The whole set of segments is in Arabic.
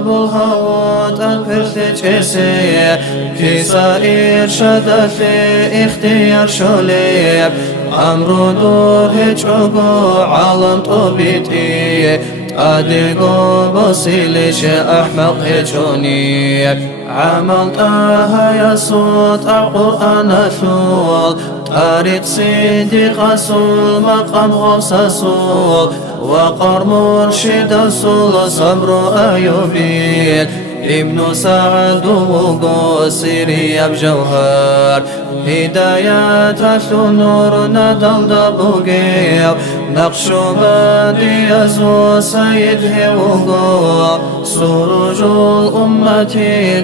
قبولها وتغفرت جسي كيسا إرشادت لي اختيار شوليب أمر دور هجوبو عالم طبيتي أدقو بصيلش أحمق هجوني عملتها يا صوت القرآن ثول طريق صديق رسول مقام غوث رسول وقر مرشد رسول صبر أيوبين ابن سعد وقصيري بجوهر هدايات نور ندل دبوغيو نقش بادي يزو سيده وقو سروج الأمة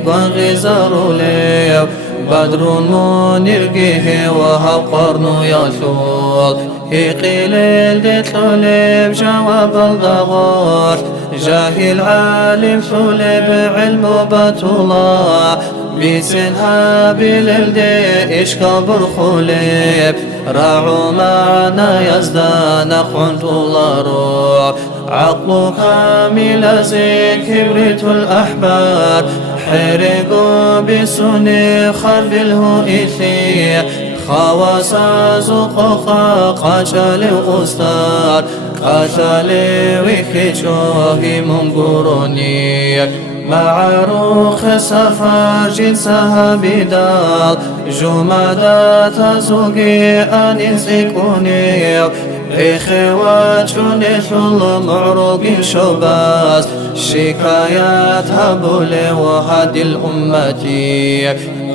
وغزار ليو بدر منيرجه وهو قرن يشول هيقيل الدتلولب جواب الضغار جاهل عالم ثلب علم بطلا بسنها باللدي إشكبر خليب راعوا معنا يزدان خنت الله عقل كامل زي كبريت الأحبار حرقوا بسني خرب الهئثي خواص زقوقا قاتل أستار قاتل وكيشوه منقروني معروخ سفر جنسها بدال جمادات زوجي أنزكوني إخوات جنث المعروق شباز شكايات هبولي وهدي الأمة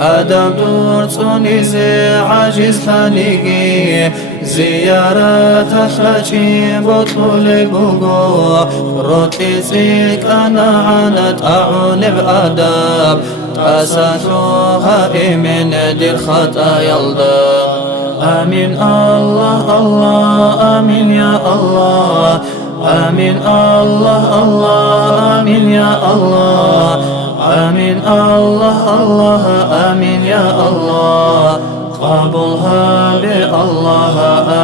أدم دور تونيزي عاجز ثانيقي زيارة خلاجي بطلولي بوغو روتي زيك أنا عنت أعون بأدب تأساتوها من دير خطايا الله آمين الله الله آمين يا الله آمين الله الله آمين يا الله آمين الله الله آمين يا الله قبلها بالله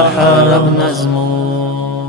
أحرب نزمه